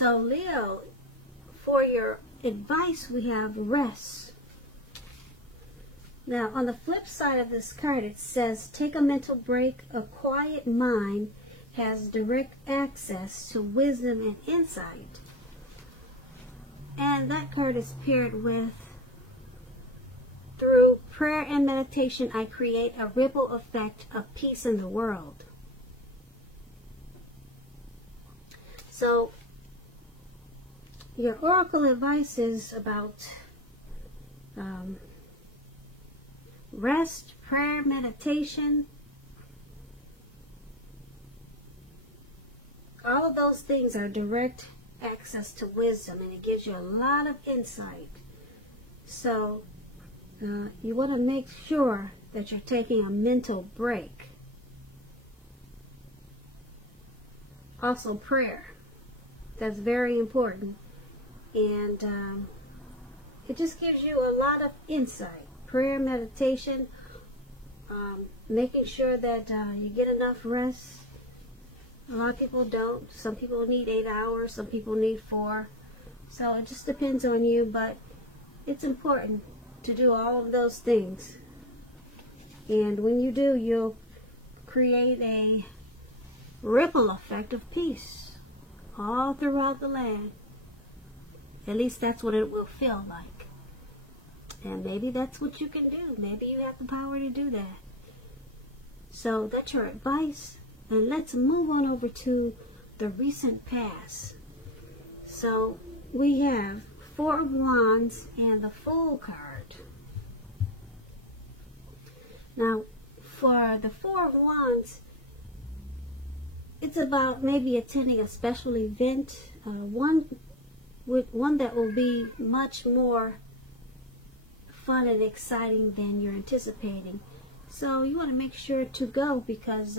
So Leo, for your advice, we have rest. Now, on the flip side of this card, it says, take a mental break. A quiet mind has direct access to wisdom and insight. And that card is paired with, through prayer and meditation, I create a ripple effect of peace in the world. So, your oracle advice is about rest, prayer, meditation. All of those things are direct access to wisdom, and it gives you a lot of insight. So you want to make sure that you're taking a mental break. Also prayer. That's very important. And it just gives you a lot of insight. Prayer, meditation, making sure that you get enough rest. A lot of people don't. Some people need 8 hours. Some people need 4. So it just depends on you, but it's important to do all of those things. And when you do, you'll create a ripple effect of peace all throughout the land. At least that's what it will feel like. And maybe that's what you can do. Maybe you have the power to do that. So that's your advice. And let's move on over to the recent past. So we have 4 of Wands and the Fool card. Now, for the 4 of Wands, it's about maybe attending a special event, one that will be much more fun and exciting than you're anticipating. So you want to make sure to go, because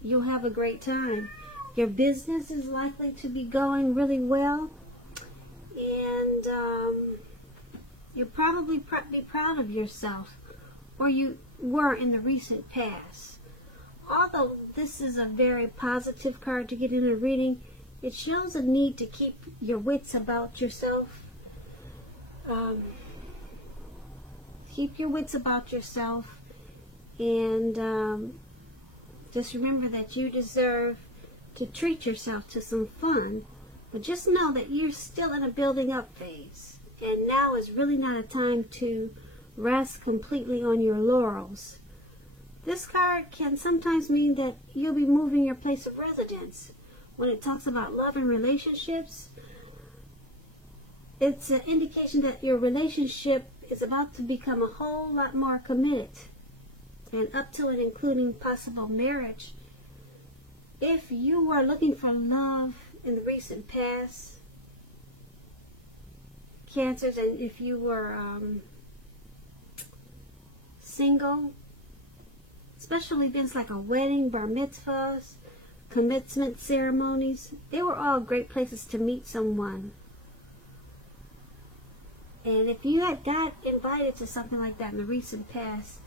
you'll have a great time. Your business is likely to be going really well, and you'll probably be proud of yourself, or you were in the recent past. Although this is a very positive card to get in a reading, it shows a need to keep your wits about yourself. Keep your wits about yourself, and just remember that you deserve to treat yourself to some fun. But just know that you're still in a building up phase, and now is really not a time to rest completely on your laurels. This card can sometimes mean that you'll be moving your place of residence. When it talks about love and relationships, it's an indication that your relationship is about to become a whole lot more committed, and up to and including possible marriage. If you were looking for love in the recent past, Cancers, and if you were single, special events like a wedding, bar mitzvahs, commencement ceremonies, they were all great places to meet someone. And if you had got invited to something like that in the recent past,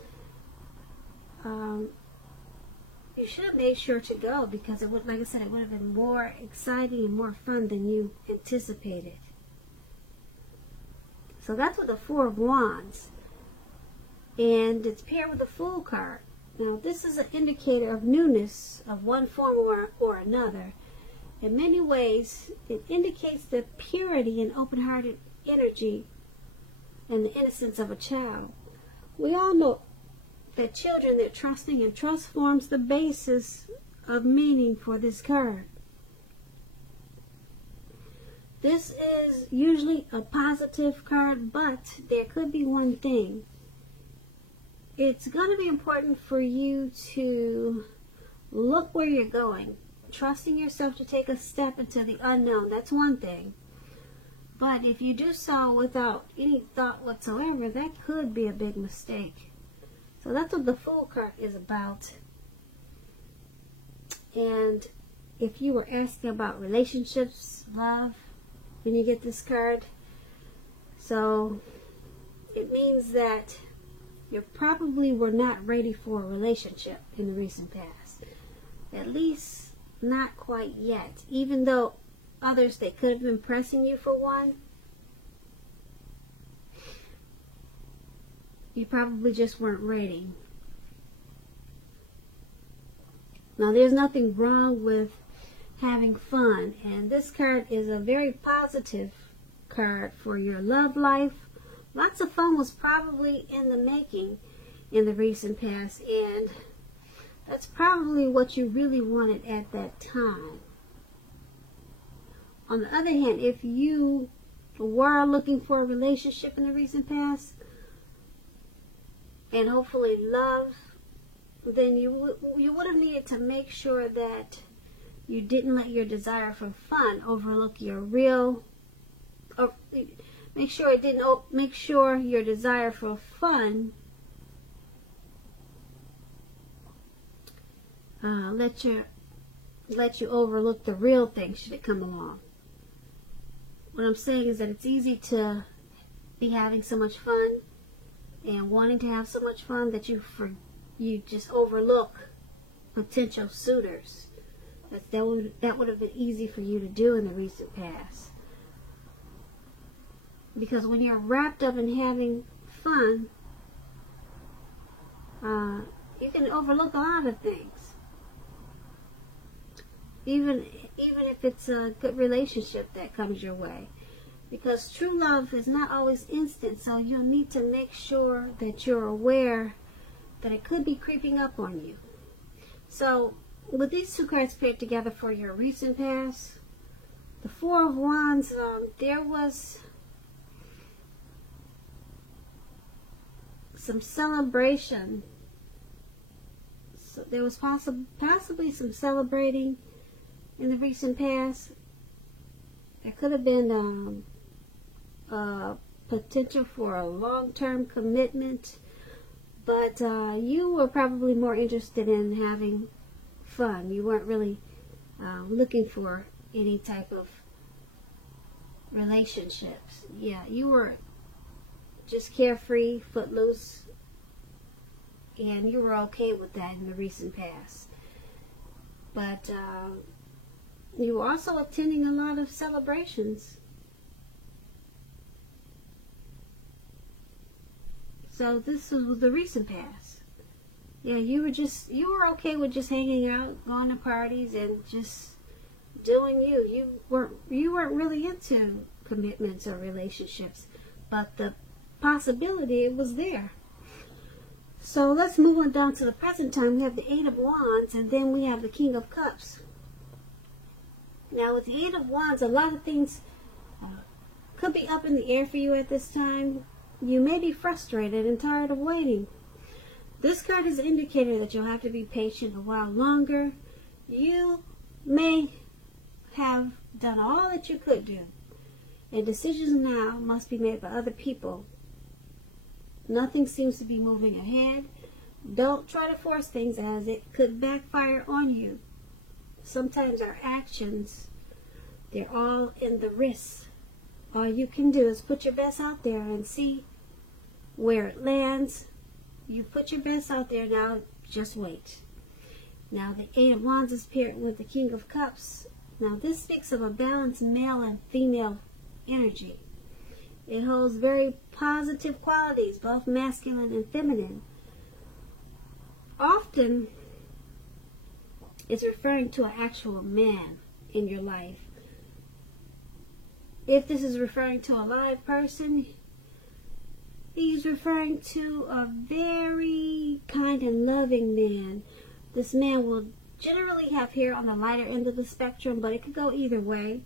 you should have made sure to go, because it would, like I said, it would have been more exciting and more fun than you anticipated. So that's with the 4 of Wands, and it's paired with the Fool card. Now, this is an indicator of newness of one form or another. In many ways, it indicates the purity and open-hearted energy and the innocence of a child. We all know that children, they're trusting, and trust forms the basis of meaning for this card. This is usually a positive card, but there could be one thing. It's going to be important for you to look where you're going. Trusting yourself to take a step into the unknown, that's one thing. But if you do so without any thought whatsoever, that could be a big mistake. So that's what the Fool card is about. And if you were asking about relationships, love, when you get this card, so it means that you probably were not ready for a relationship in the recent past. At least not quite yet. Even though others that could have been pressing you for one. You probably just weren't ready. Now, there's nothing wrong with having fun, and this card is a very positive card for your love life. Lots of fun was probably in the making in the recent past, and that's probably what you really wanted at that time. On the other hand, if you were looking for a relationship in the recent past, and hopefully love, then you would have needed to make sure that you didn't let your desire for fun overlook your real, or make sure your desire for fun let you overlook the real thing should it come along. What I'm saying is that it's easy to be having so much fun and wanting to have so much fun that you just overlook potential suitors. That would have been easy for you to do in the recent past. Because when you're wrapped up in having fun, you can overlook a lot of things. Even if it's a good relationship that comes your way. Because true love is not always instant, so you'll need to make sure that you're aware that it could be creeping up on you. So, with these two cards paired together for your recent past, the Four of Wands, there was some celebration. So there was possibly some celebrating in the recent past. There could have been potential for a long-term commitment, but you were probably more interested in having fun. You weren't really looking for any type of relationships. Yeah, you were just carefree, footloose, and you were okay with that in the recent past. But you were also attending a lot of celebrations. So this was the recent past. Yeah, you were okay with just hanging out, going to parties, and just doing you. You weren't really into commitments or relationships, but the possibility, it was there. So let's move on down to the present time. We have the Eight of Wands, and then we have the King of Cups. Now with the Eight of Wands, a lot of things could be up in the air for you at this time. You may be frustrated and tired of waiting. This card is an indicator that you'll have to be patient a while longer. You may have done all that you could do, and decisions now must be made by other people. Nothing seems to be moving ahead. Don't try to force things, as it could backfire on you. Sometimes our actions, they're all in the wrist. All you can do is put your best out there and see where it lands. You put your best out there, now just wait. Now the Eight of Wands is paired with the King of Cups. Now this speaks of a balanced male and female energy. It holds very positive qualities, both masculine and feminine. Often it's referring to an actual man in your life. If this is referring to a live person, he's referring to a very kind and loving man. This man will generally have hair on the lighter end of the spectrum, but it could go either way.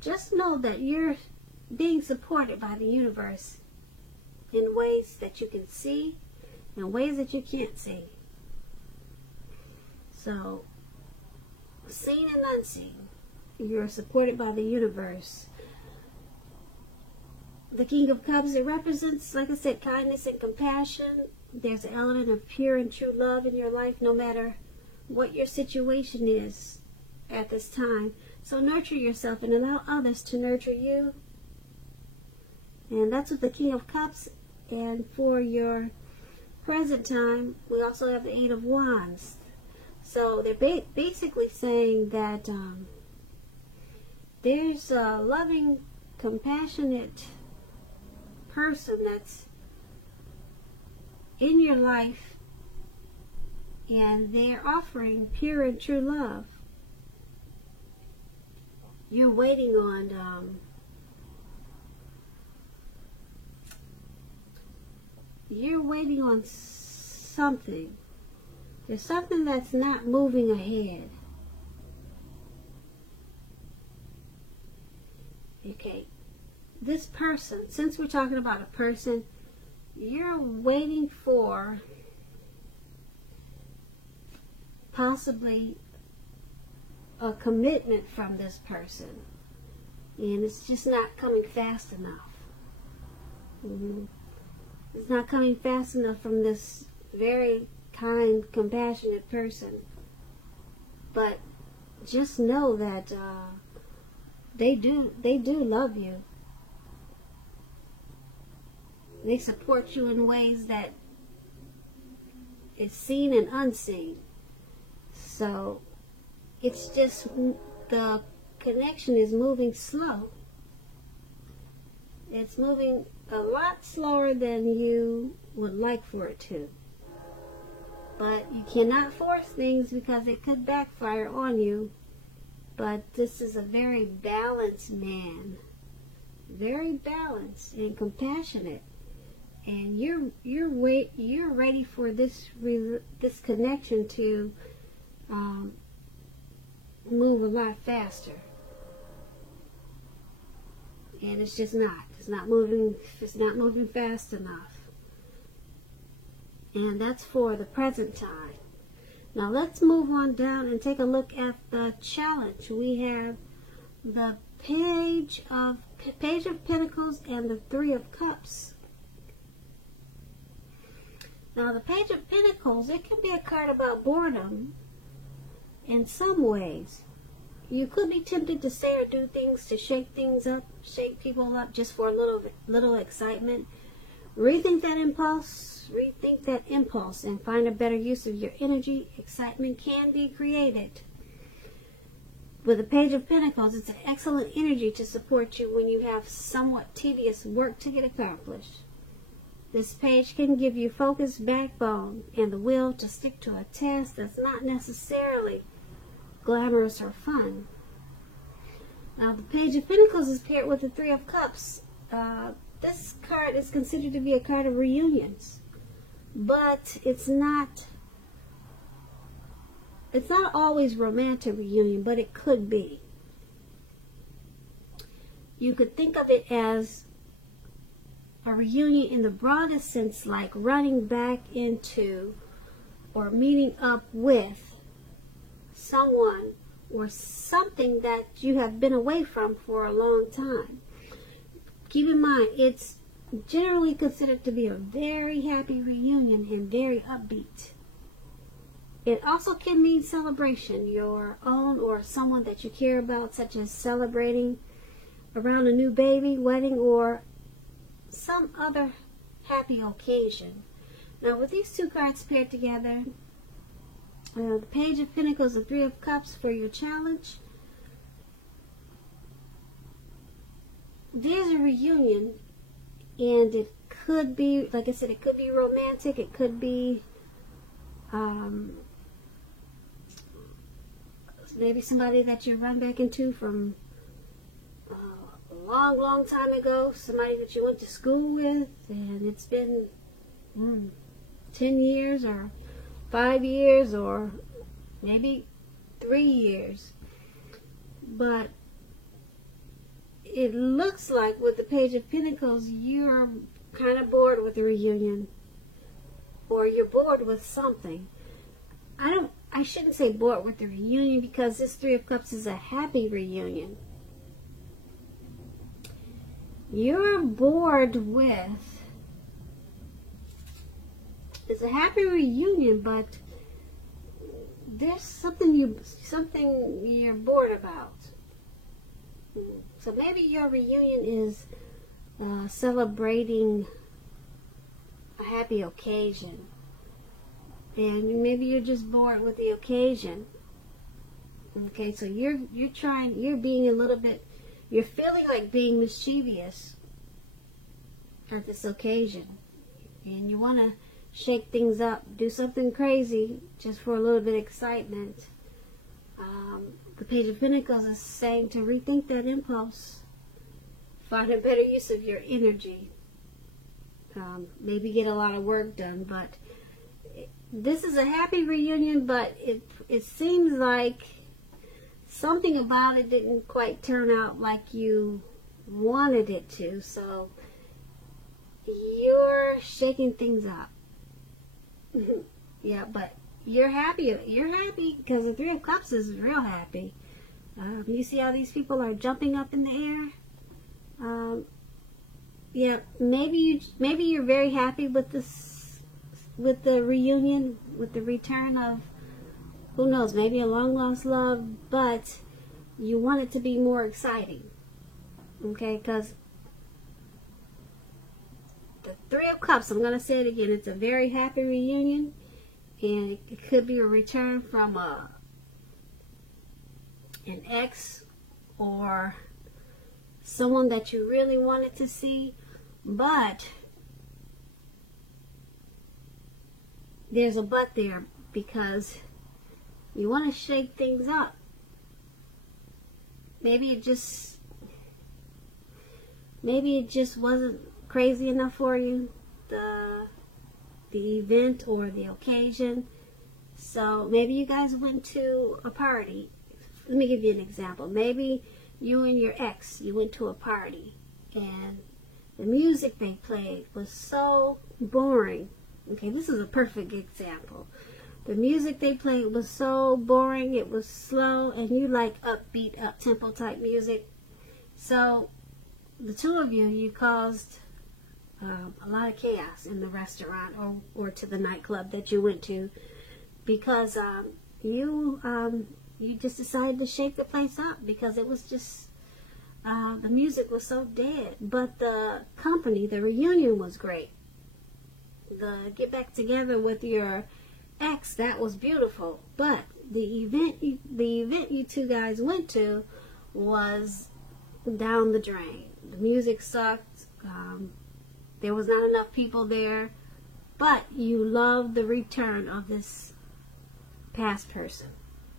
Just know that you're being supported by the universe in ways that you can see and ways that you can't see. So, seen and unseen, you're supported by the universe. The King of Cups, it represents, like I said, kindness and compassion. There's an element of pure and true love in your life, no matter what your situation is at this time. So nurture yourself and allow others to nurture you. And that's with the King of Cups. And for your present time, we also have the Eight of Wands. So they're basically saying that there's a loving, compassionate person that's in your life, and they're offering pure and true love. You're waiting on something. There's something that's not moving ahead. Okay, this person, since we're talking about a person, you're waiting for possibly a commitment from this person, and it's just not coming fast enough. It's not coming fast enough from this very kind, compassionate person. But just know that they do love you. They support you in ways that is seen and unseen. So it's just the connection is moving slow. It's moving a lot slower than you would like for it to. But you cannot force things because it could backfire on you. But this is a very balanced man. Very balanced and compassionate. And you're ready for this connection to move a lot faster. And it's just not. It's not moving fast enough. And that's for the present time. Now let's move on down and take a look at the challenge. We have the Page of Pentacles and the Three of Cups. Now the Page of Pentacles, it can be a card about boredom in some ways. You could be tempted to say or do things to shake things up, shake people up just for a little excitement. Rethink that impulse and find a better use of your energy. Excitement can be created. With the Page of Pentacles, it's an excellent energy to support you when you have somewhat tedious work to get accomplished. This page can give you focus, backbone, and the will to stick to a task that's not necessarily glamorous or fun. Now, the Page of Pentacles is paired with the Three of Cups. This card is considered to be a card of reunions, but it's not always romantic reunion, but it could be. You could think of it as a reunion in the broadest sense, like running back into or meeting up with someone or something that you have been away from for a long time. Keep in mind, it's generally considered to be a very happy reunion and very upbeat. It also can mean celebration, your own or someone that you care about, such as celebrating around a new baby, wedding, or some other happy occasion. Now, with these two cards paired together, the Page of Pentacles, the Three of Cups for your challenge, there's a reunion, and it could be, like I said, it could be romantic, it could be maybe somebody that you run back into from a long time ago, somebody that you went to school with, and it's been 10 years or 5 years or maybe 3 years. But it looks like with the Page of Pentacles, you're kind of bored with the reunion, or you're bored with something. I shouldn't say bored with the reunion, because this Three of Cups is a happy reunion. You're bored with, it's a happy reunion, but there's something you're bored about. So maybe your reunion is celebrating a happy occasion, and maybe you're just bored with the occasion. Okay, so you're being a little bit, you're feeling like being mischievous at this occasion. And you want to shake things up, do something crazy just for a little bit of excitement. The Page of Pentacles is saying to rethink that impulse. Find a better use of your energy. Maybe get a lot of work done, but this is a happy reunion, but it seems like something about it didn't quite turn out like you wanted it to, so you're shaking things up. Yeah, but you're happy. You're happy because the Three of Cups is real happy. You see how these people are jumping up in the air? Yeah, maybe you're very happy with this, with the reunion, with the return of, who knows, maybe a long lost love, but you want it to be more exciting. Okay, because the Three of Cups, I'm going to say it again, it's a very happy reunion, and it could be a return from an ex or someone that you really wanted to see, but there's a but there because you want to shake things up. Maybe it just wasn't crazy enough for you, the event or the occasion. So maybe you guys went to a party. Let me give you an example. Maybe you and your ex, you went to a party and the music they played was so boring. Okay, this is a perfect example. The music they played was so boring, it was slow, and you like upbeat, up-tempo type music. So the two of you caused a lot of chaos in the restaurant or to the nightclub that you went to because you just decided to shake the place up because it was just, the music was so dead. But the company, the reunion was great. The get back together with your ex, that was beautiful. But the event you two guys went to was down the drain. The music sucked. There was not enough people there. But you loved the return of this past person.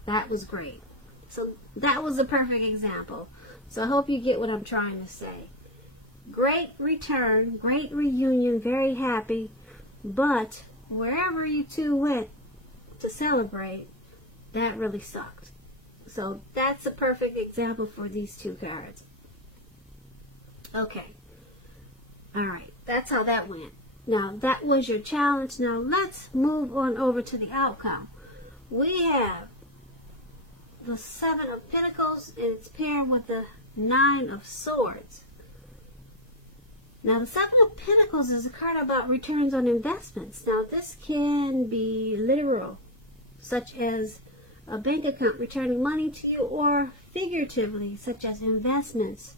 That was great. So that was a perfect example. So I hope you get what I'm trying to say. Great return, great reunion, very happy. But wherever you two went to celebrate, that really sucked. So that's a perfect example for these two cards. Okay. Alright, that's how that went. Now, that was your challenge. Now, let's move on over to the outcome. We have the Seven of Pentacles, and it's paired with the Nine of Swords. Now, the Seven of Pentacles is a card about returns on investments. Now, this can be literal, such as a bank account returning money to you, or figuratively, such as investments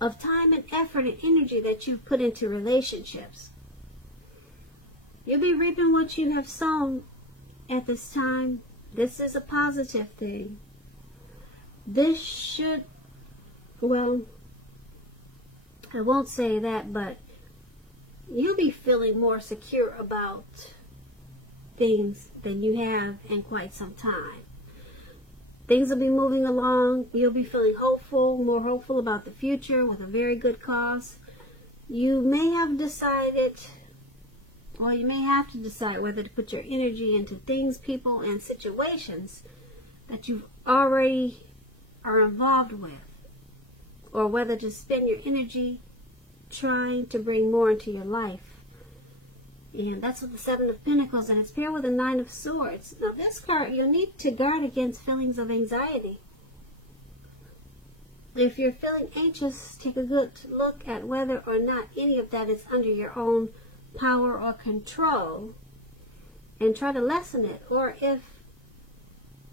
of time and effort and energy that you've put into relationships. You'll be reaping what you have sown at this time. This is a positive thing. This should, well, I won't say that, but you'll be feeling more secure about things than you have in quite some time. Things will be moving along. You'll be feeling hopeful, more hopeful about the future with a very good cause. You may have decided, or you may have to decide whether to put your energy into things, people, and situations that you already are involved with, or whether to spend your energy trying to bring more into your life. And that's with the Seven of Pentacles, and it's paired with the Nine of Swords. Now, this card, you'll need to guard against feelings of anxiety. If you're feeling anxious, take a good look at whether or not any of that is under your own power or control, and try to lessen it, or if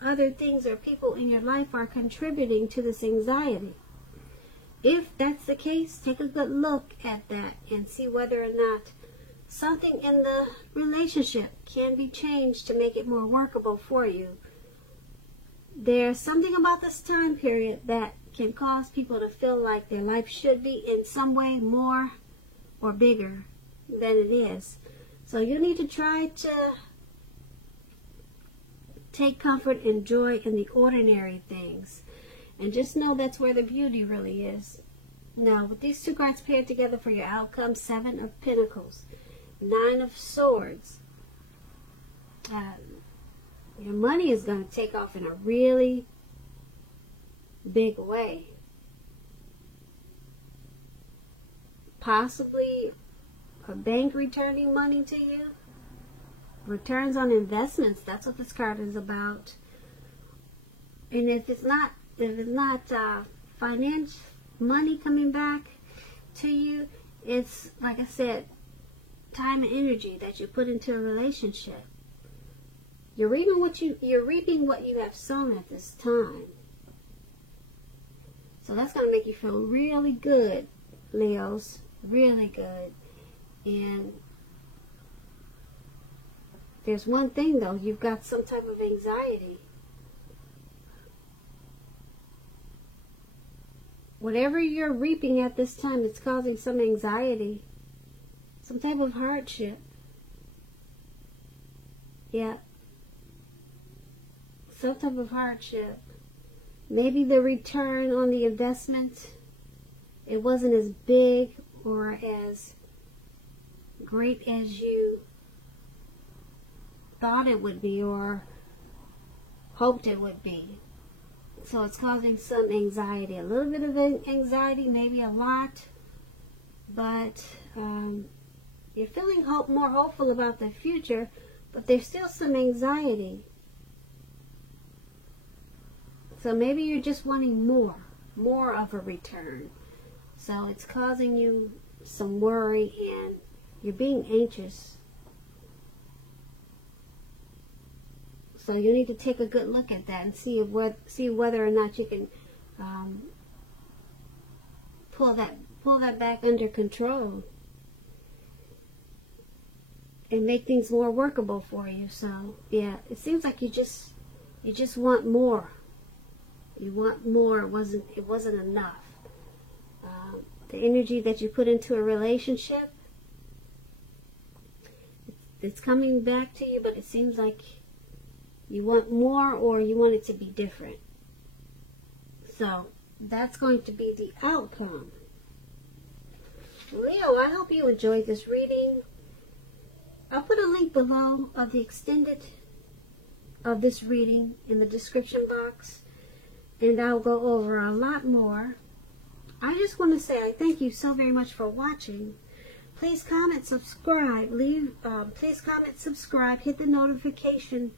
other things or people in your life are contributing to this anxiety. If that's the case, take a good look at that and see whether or not something in the relationship can be changed to make it more workable for you. there's something about this time period that can cause people to feel like their life should be in some way more or bigger than it is. So you need to try to take comfort and joy in the ordinary things. And just know that's where the beauty really is. Now, with these two cards paired together for your outcome, 7 of Pentacles, 9 of Swords, your money is going to take off in a really big way. Possibly a bank returning money to you. Returns on investments, that's what this card is about. And if it's not finance money coming back to you, it's, like I said, time and energy that you put into a relationship. You're reaping what you have sown at this time. So that's going to make you feel really good, Leos, really good. And there's one thing though, you've got some type of anxiety. Whatever you're reaping at this time, it's causing some anxiety, some type of hardship. Yeah. Some type of hardship. Maybe the return on the investment, it wasn't as big or as great as you thought it would be or hoped it would be. So it's causing some anxiety, a little bit of anxiety, maybe a lot, but you're feeling more hopeful about the future, but there's still some anxiety. So maybe you're just wanting more of a return. So it's causing you some worry and you're being anxious. So you need to take a good look at that and see whether or not you can pull that back under control and make things more workable for you. So yeah, it seems like you just want more. You want more. It wasn't enough. The energy that you put into a relationship, it's coming back to you, but it seems like you want more or you want it to be different. So that's going to be the outcome. Leo, I hope you enjoyed this reading. I'll put a link below of the extended of this reading in the description box, and I'll go over a lot more. I just want to say I thank you so very much for watching. Please comment, subscribe, please comment, subscribe, hit the notification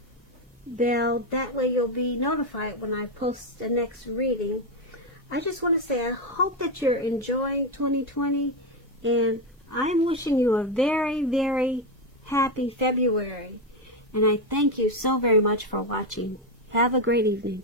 bell. That way you'll be notified when I post the next reading. I just want to say I hope that you're enjoying 2020, and I'm wishing you a very, very happy February. And I thank you so very much for watching. Have a great evening.